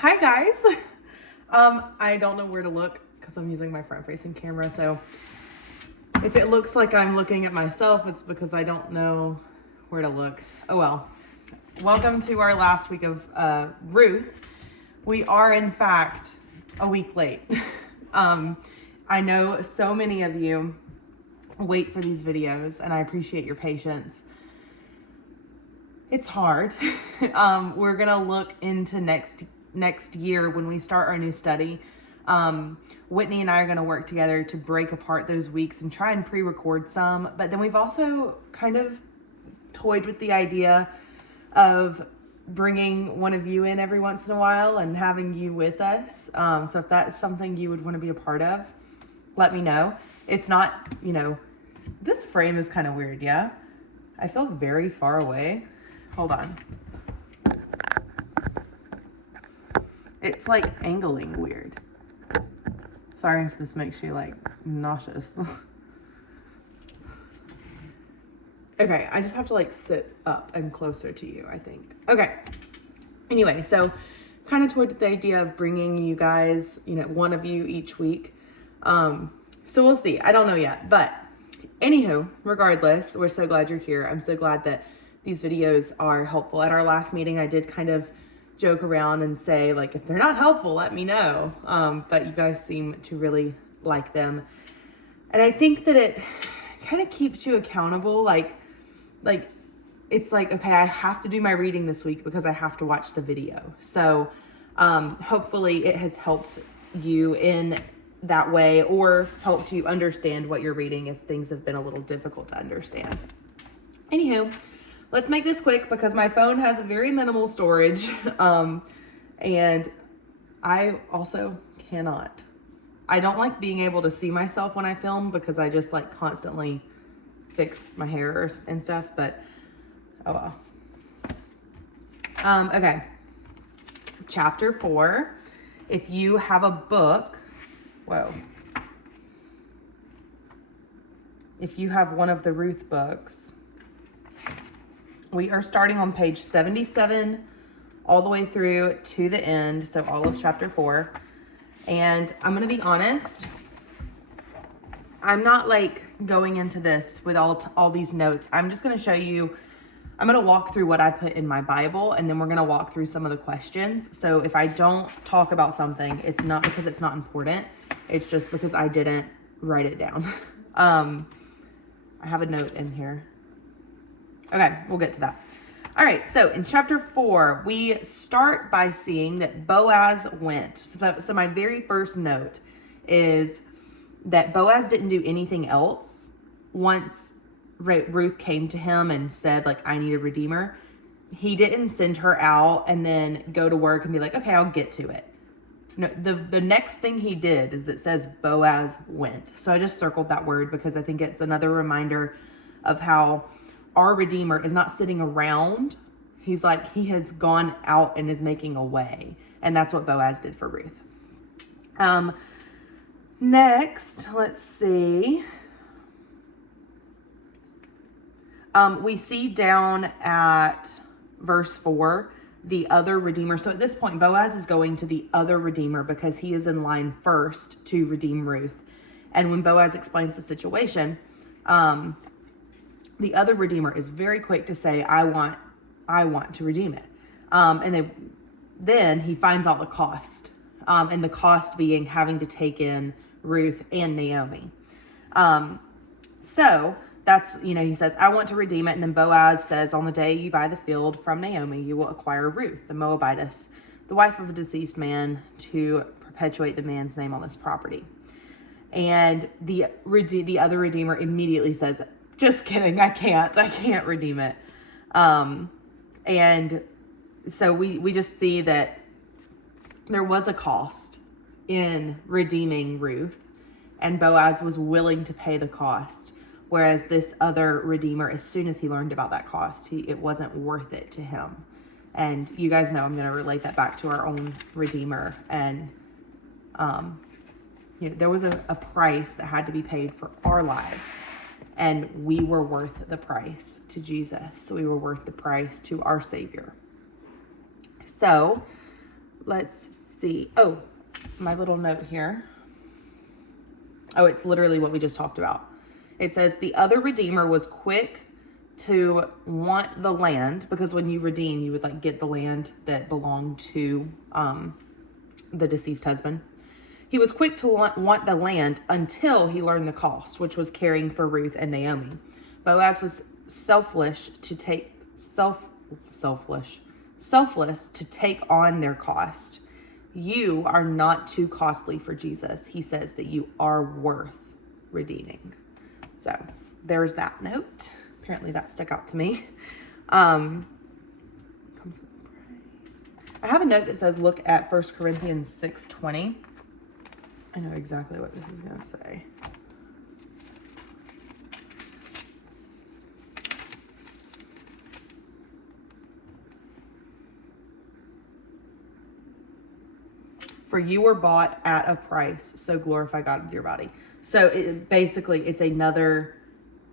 Hi guys. I don't know where to look because I'm using my front-facing camera, so if it looks like I'm looking at myself, it's because I don't know where to look. Oh well. Welcome to our last week of Ruth. We are in fact a week late. I know so many of you wait for these videos, and I appreciate your patience. It's hard. We're gonna look into next year when we start our new study. Whitney and I are gonna work together to break apart those weeks and try and pre-record some, but then we've also kind of toyed with the idea of bringing one of you in every once in a while and having you with us. So if that's something you would want to be a part of, let me know. It's not, this frame is kind of weird, yeah? I feel very far away. Hold on. It's like angling weird. Sorry if this makes you like nauseous. Okay, I just have to like sit up and closer to you, I think. Okay. Anyway, so kind of toyed with the idea of bringing you guys, one of you each week. So we'll see. I don't know yet, but anywho, regardless, we're so glad you're here. I'm so glad that these videos are helpful. At our last meeting, I did kind of joke around and say, like, if they're not helpful, let me know. But you guys seem to really like them. And I think that it kind of keeps you accountable. Like, it's like, okay, I have to do my reading this week because I have to watch the video. So hopefully it has helped you in that way or helped you understand what you're reading if things have been a little difficult to understand. Anywho, let's make this quick because my phone has very minimal storage. And I also cannot. I don't like being able to see myself when I film because I just like constantly fix my hair and stuff, but oh well. Okay. Chapter 4. If you have a book, if you have one of the Ruth books, we are starting on page 77 all the way through to the end, so all of chapter 4. And I'm going to be honest, I'm not like going into this with all these notes. I'm just going to show you, I'm going to walk through what I put in my Bible, and then we're going to walk through some of the questions. So if I don't talk about something, it's not because it's not important. It's just because I didn't write it down. I have a note in here. Okay, we'll get to that. All right, so in chapter 4, we start by seeing that Boaz went. So my very first note is that Boaz didn't do anything else once Ruth came to him and said, like, I need a redeemer. He didn't send her out and then go to work and be like, okay, I'll get to it. No, the next thing he did is it says Boaz went. So I just circled that word because I think it's another reminder of how our Redeemer is not sitting around. He's like, he has gone out and is making a way. And that's what Boaz did for Ruth. Next, let's see. We see down at verse 4, the other Redeemer. So at this point, Boaz is going to the other Redeemer because he is in line first to redeem Ruth. And when Boaz explains the situation, the other Redeemer is very quick to say, I want to redeem it. And then he finds out the cost. And the cost being having to take in Ruth and Naomi. So that's, he says, I want to redeem it. And then Boaz says, on the day you buy the field from Naomi, you will acquire Ruth, the Moabitess, the wife of a deceased man, to perpetuate the man's name on this property. And the other Redeemer immediately says, just kidding, I can't redeem it. And so we just see that there was a cost in redeeming Ruth, and Boaz was willing to pay the cost. Whereas this other Redeemer, as soon as he learned about that cost, it wasn't worth it to him. And you guys know I'm going to relate that back to our own Redeemer. And, there was a price that had to be paid for our lives. And we were worth the price to Jesus. So we were worth the price to our Savior. So let's see. Oh, my little note here. Oh, it's literally what we just talked about. It says the other redeemer was quick to want the land, because when you redeem, you would like get the land that belonged to the deceased husband. He was quick to want the land until he learned the cost, which was caring for Ruth and Naomi. Boaz was selfless to take on their cost. You are not too costly for Jesus. He says that you are worth redeeming. So there's that note. Apparently that stuck out to me. Comes with praise. I have a note that says, look at 1 Corinthians 6:20. I know exactly what this is going to say. For you were bought at a price, so glorify God with your body. So it's another,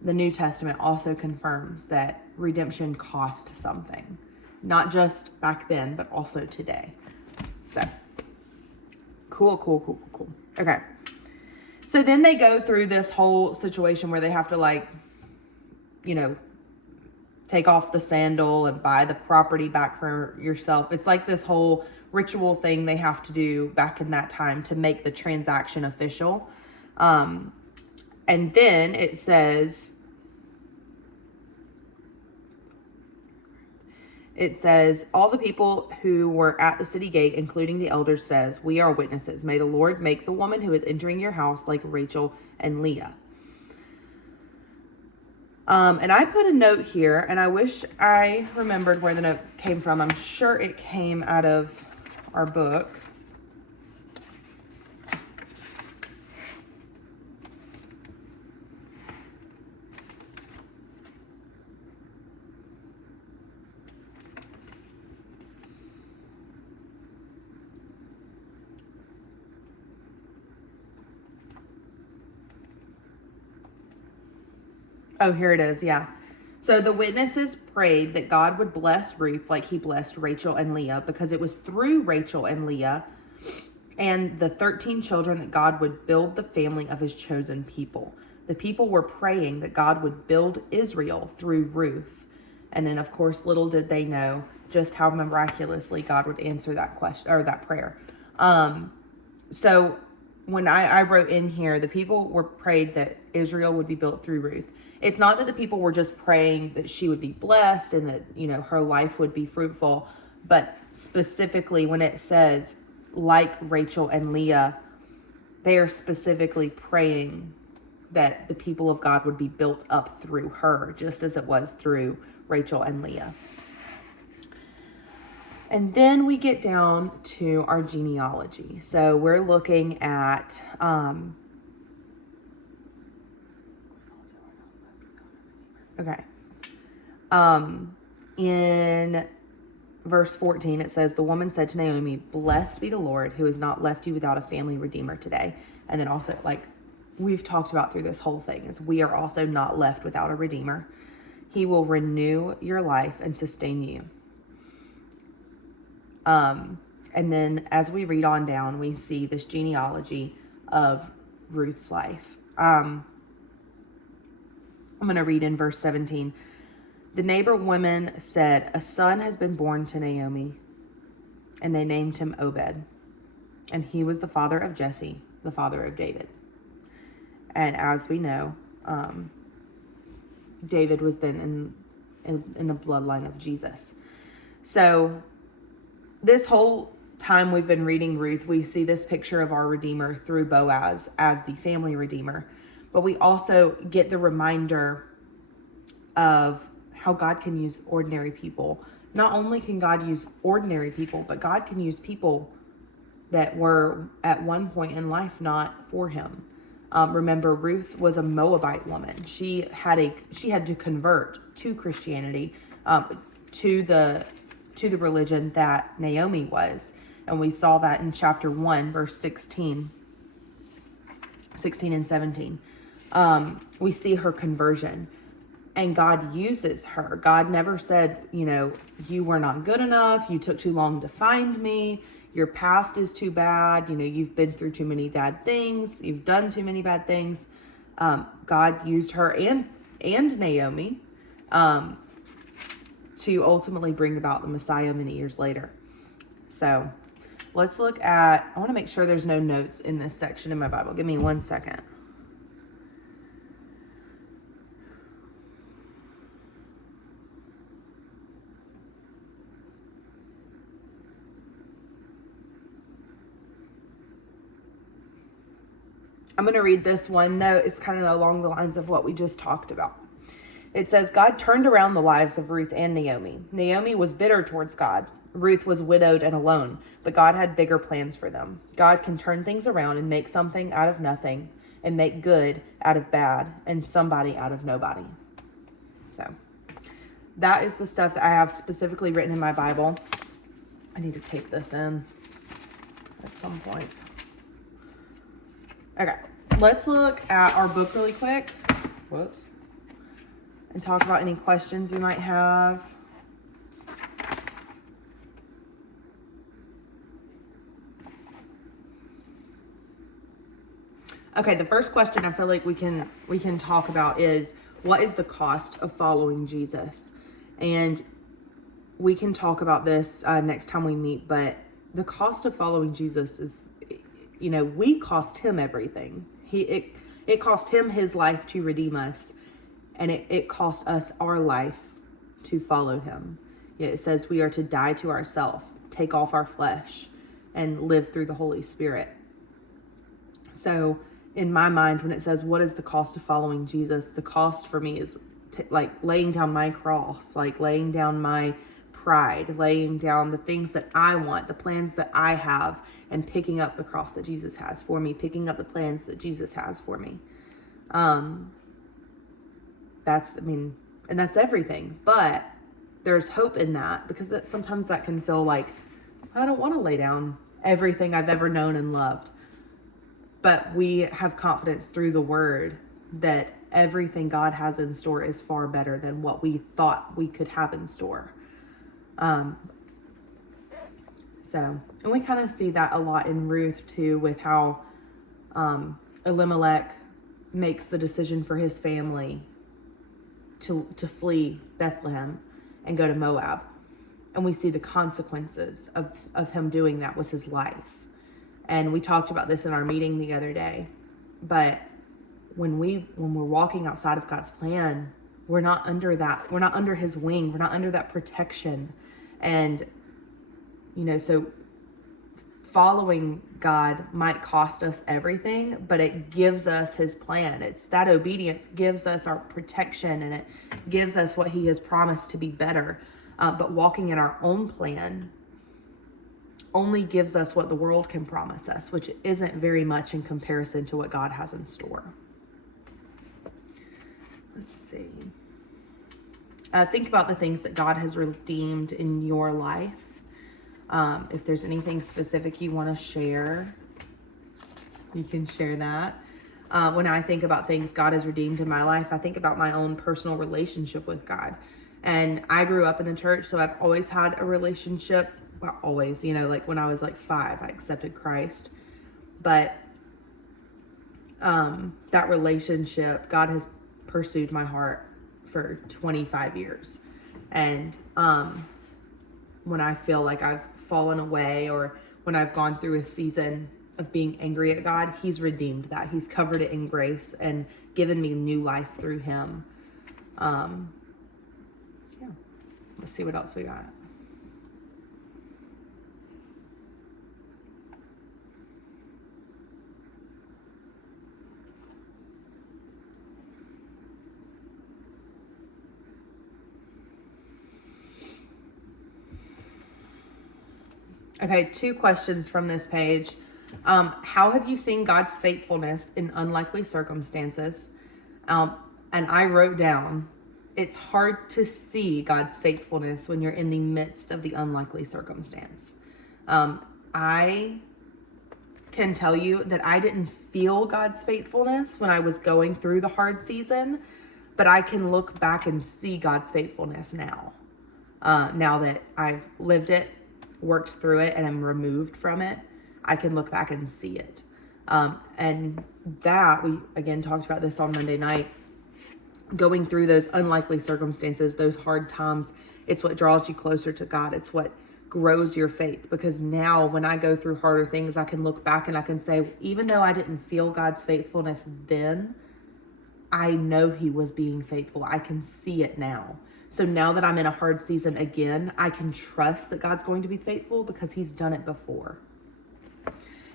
the New Testament also confirms that redemption cost something. Not just back then, but also today. So, cool. Okay. So then they go through this whole situation where they have to take off the sandal and buy the property back for yourself. It's like this whole ritual thing they have to do back in that time to make the transaction official. And then it says, all the people who were at the city gate, including the elders, says, we are witnesses. May the Lord make the woman who is entering your house like Rachel and Leah. And I put a note here, and I wish I remembered where the note came from. I'm sure it came out of our book. Oh, here it is. Yeah. So the witnesses prayed that God would bless Ruth like he blessed Rachel and Leah, because it was through Rachel and Leah and the 13 children that God would build the family of his chosen people. The people were praying that God would build Israel through Ruth. And then, of course, little did they know just how miraculously God would answer that question or that prayer. So when I wrote in here, the people were prayed that Israel would be built through Ruth. It's not that the people were just praying that she would be blessed and that, her life would be fruitful, but specifically when it says, like Rachel and Leah, they are specifically praying that the people of God would be built up through her, just as it was through Rachel and Leah. And then we get down to our genealogy. So we're looking at in verse 14, it says, the woman said to Naomi, blessed be the Lord who has not left you without a family redeemer today. And then also, like we've talked about through this whole thing, is we are also not left without a redeemer. He will renew your life and sustain you. And then as we read on down, we see this genealogy of Ruth's life. I'm going to read in verse 17. The neighbor women said, a son has been born to Naomi, and they named him Obed. And he was the father of Jesse, the father of David. And as we know, David was then in the bloodline of Jesus. So this whole time we've been reading Ruth, we see this picture of our Redeemer through Boaz as the family Redeemer. But we also get the reminder of how God can use ordinary people. Not only can God use ordinary people, but God can use people that were at one point in life not for him. Remember, Ruth was a Moabite woman. She had to convert to Christianity, to the religion that Naomi was. And we saw that in chapter 1, verse 16 and 17. We see her conversion. And God uses her. God never said, you were not good enough. You took too long to find me. Your past is too bad. You've been through too many bad things. You've done too many bad things. God used her and Naomi to ultimately bring about the Messiah many years later. So let's look at, I want to make sure there's no notes in this section in my Bible. Give me 1 second. I'm going to read this one note. It's kind of along the lines of what we just talked about. It says, God turned around the lives of Ruth and Naomi. Naomi was bitter towards God. Ruth was widowed and alone, but God had bigger plans for them. God can turn things around and make something out of nothing, and make good out of bad, and somebody out of nobody. So that is the stuff that I have specifically written in my Bible. I need to tape this in at some point. Okay, let's look at our book really quick. Whoops. And talk about any questions you might have. Okay, the first question I feel like we can talk about is, what is the cost of following Jesus? And we can talk about this next time we meet, but the cost of following Jesus is, we cost him everything. It cost him his life to redeem us, and it cost us our life to follow him. It says we are to die to ourselves, take off our flesh, and live through the Holy Spirit. So in my mind, when it says, what is the cost of following Jesus? The cost for me is like laying down my cross, like laying down my pride, laying down the things that I want, the plans that I have, and picking up the cross that Jesus has for me, picking up the plans that Jesus has for me. That's everything. But there's hope in that, because sometimes that can feel like, I don't want to lay down everything I've ever known and loved. But we have confidence through the word that everything God has in store is far better than what we thought we could have in store. And we kind of see that a lot in Ruth too, with how Elimelech makes the decision for his family to flee Bethlehem and go to Moab. And we see the consequences of him doing that was his life. And we talked about this in our meeting the other day. But when we're walking outside of God's plan, we're not under that. We're not under his wing. We're not under that protection. And, so following God might cost us everything, but it gives us his plan. It's that obedience gives us our protection, and it gives us what he has promised to be better. But walking in our own plan only gives us what the world can promise us, which isn't very much in comparison to what God has in store. Let's see. Think about the things that God has redeemed in your life. If there's anything specific you want to share, you can share that. When I think about things God has redeemed in my life, I think about my own personal relationship with God. And I grew up in the church, so I've always had a relationship. Well, always, like when I was like 5, I accepted Christ. But that relationship, God has pursued my heart for 25 years. And when I feel like I've fallen away, or when I've gone through a season of being angry at God, he's redeemed that. He's covered it in grace and given me new life through him. Let's see what else we got. Okay, 2 questions from this page. How have you seen God's faithfulness in unlikely circumstances? And I wrote down, it's hard to see God's faithfulness when you're in the midst of the unlikely circumstance. I can tell you that I didn't feel God's faithfulness when I was going through the hard season, but I can look back and see God's faithfulness now. Now that I've lived it, worked through it, and I'm removed from it, I can look back and see it. And that, we again talked about this on Monday night, going through those unlikely circumstances, those hard times, it's what draws you closer to God. It's what grows your faith, because now when I go through harder things, I can look back and I can say, even though I didn't feel God's faithfulness then, I know he was being faithful. I can see it now. So now that I'm in a hard season again, I can trust that God's going to be faithful because he's done it before.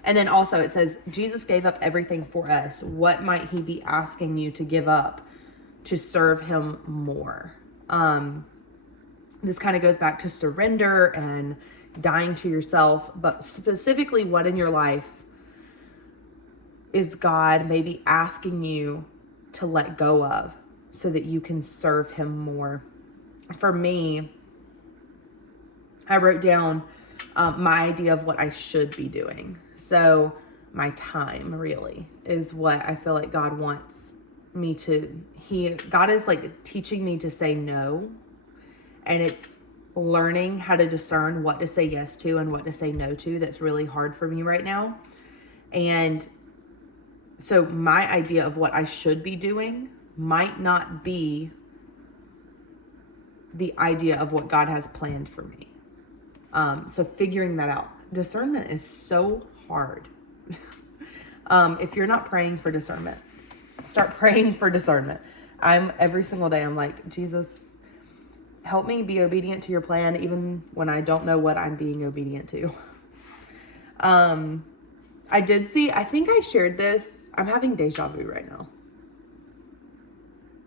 And then also it says, Jesus gave up everything for us. What might he be asking you to give up to serve him more? This kind of goes back to surrender and dying to yourself, but specifically what in your life is God maybe asking you to let go of so that you can serve him more? For me, I wrote down my idea of what I should be doing. So my time really is what I feel like God wants me to, God is like teaching me to say no. And it's learning how to discern what to say yes to and what to say no to. That's really hard for me right now. And so my idea of what I should be doing might not be the idea of what God has planned for me. So figuring that out. Discernment is so hard. If you're not praying for discernment, start praying for discernment. Every single day, I'm like, Jesus, help me be obedient to your plan, even when I don't know what I'm being obedient to. I think I shared this. I'm having deja vu right now.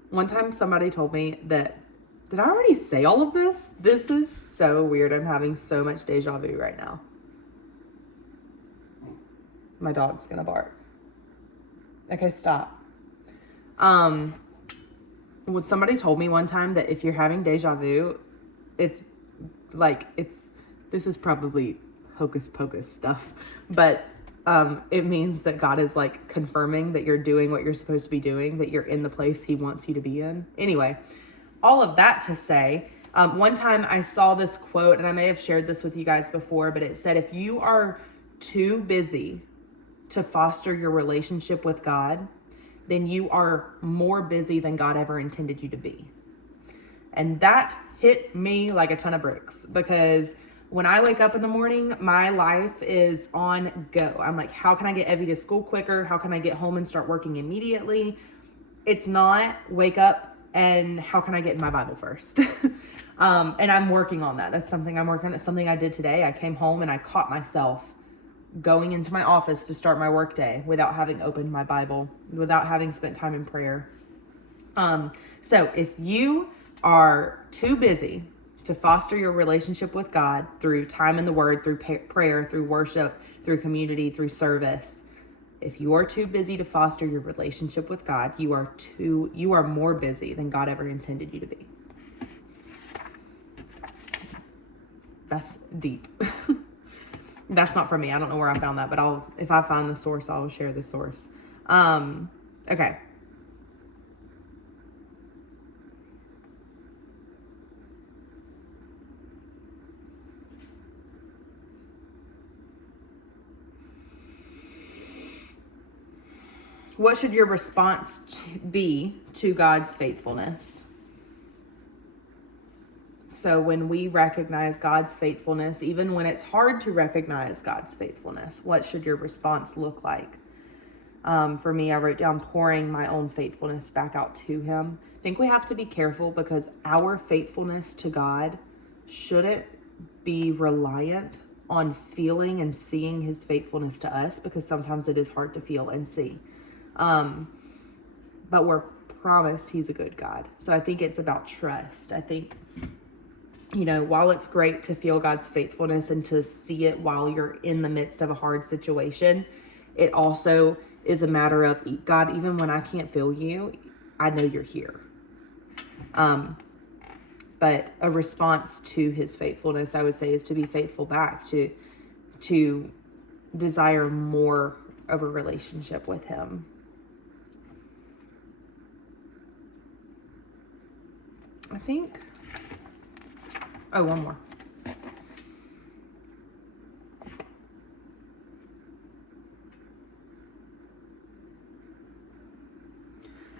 One time somebody told me that, did I already say all of this? This is so weird. I'm having so much deja vu right now. My dog's gonna bark. Okay, stop. Somebody told me one time that if you're having deja vu, this is probably hocus pocus stuff, but it means that God is like confirming that you're doing what you're supposed to be doing, that you're in the place he wants you to be in. Anyway, all of that to say, one time I saw this quote, and I may have shared this with you guys before, but it said, if you are too busy to foster your relationship with God, then you are more busy than God ever intended you to be. And that hit me like a ton of bricks, because when I wake up in the morning, my life is on go. I'm like, how can I get Evie to school quicker? How can I get home and start working immediately? It's not wake up and how can I get in my Bible first? And I'm working on that. That's something I'm working on. It's something I did today. I came home and I caught myself going into my office to start my workday without having opened my Bible, without having spent time in prayer. So if you are too busy to foster your relationship with God through time in the Word, through prayer, through worship, through community, through service, if you are too busy to foster your relationship with God, you are more busy than God ever intended you to be. That's deep. That's not from me. I don't know where I found that, but if I find the source, I'll share the source. Okay. What should your response be to God's faithfulness? So when we recognize God's faithfulness, even when it's hard to recognize God's faithfulness, what should your response look like? For me, I wrote down pouring my own faithfulness back out to him. I think we have to be careful because our faithfulness to God shouldn't be reliant on feeling and seeing his faithfulness to us, because sometimes it is hard to feel and see. But we're promised he's a good God. So I think it's about trust. I think, while it's great to feel God's faithfulness and to see it while you're in the midst of a hard situation, it also is a matter of, God, even when I can't feel you, I know you're here. But a response to his faithfulness, I would say, is to be faithful back, to desire more of a relationship with him. I think, oh, one more.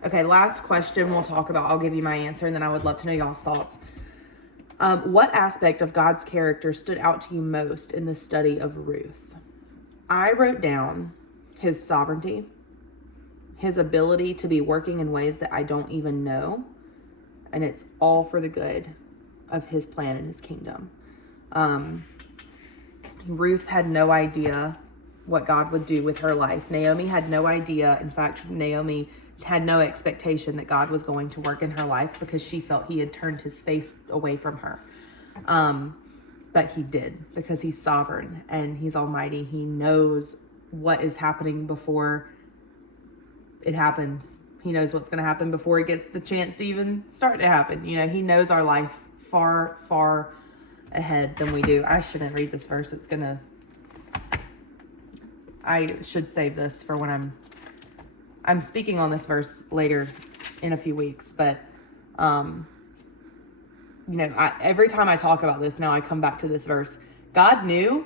Okay, last question we'll talk about. I'll give you my answer, and then I would love to know y'all's thoughts. What aspect of God's character stood out to you most in the study of Ruth? I wrote down his sovereignty, his ability to be working in ways that I don't even know, and it's all for the good of his plan and his kingdom. Ruth had no idea what God would do with her life. Naomi had no idea. In fact, Naomi had no expectation that God was going to work in her life because she felt he had turned his face away from her. But he did, because he's sovereign and he's almighty. He knows what is happening before it happens. He knows what's going to happen before it gets the chance to even start to happen. You know, he knows our life far, far ahead than we do. I shouldn't read this verse. I should save this for when I'm speaking on this verse later in a few weeks, but, every time I talk about this now, I come back to this verse. God knew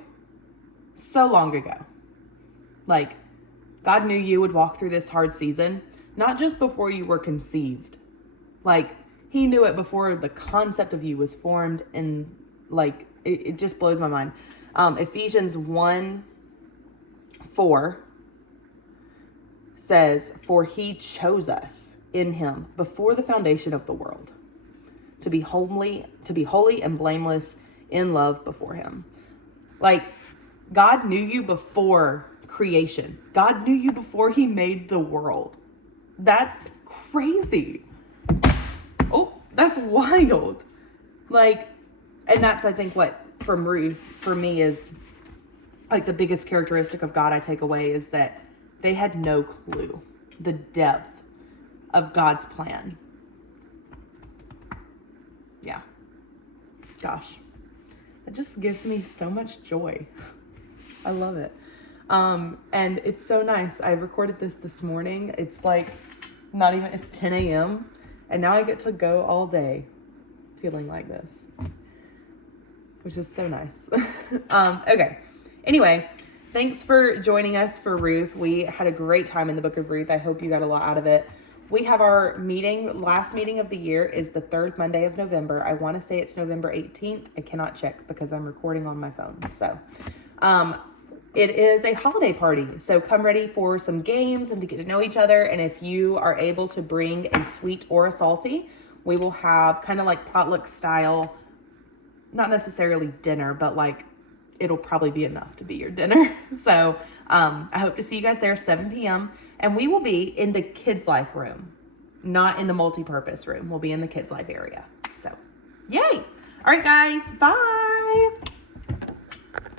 so long ago, like, God knew you would walk through this hard season, not just before you were conceived. Like, he knew it before the concept of you was formed, and like, it just blows my mind. Ephesians 1:4 says, "For he chose us in him before the foundation of the world, to be holy and blameless in love before him." Like, God knew you before creation. God knew you before he made the world. That's crazy. Oh, that's wild. Like, and that's, I think, what from Ruth, for me, is like the biggest characteristic of God I take away is that they had no clue the depth of God's plan. Yeah. Gosh. It just gives me so much joy. I love it. And it's so nice. I recorded this morning. It's like it's 10 a.m. and now I get to go all day feeling like this, which is so nice. Okay. Anyway, thanks for joining us for Ruth. We had a great time in the book of Ruth. I hope you got a lot out of it. We have our last meeting of the year is the third Monday of November. I want to say it's November 18th. I cannot check because I'm recording on my phone. So, it is a holiday party. So come ready for some games and to get to know each other. And if you are able to bring a sweet or a salty, we will have kind of like potluck style, not necessarily dinner, but like it'll probably be enough to be your dinner. So I hope to see you guys there 7 p.m. And we will be in the kids' life room, not in the multi-purpose room. We'll be in the kids' life area. So yay. All right, guys. Bye.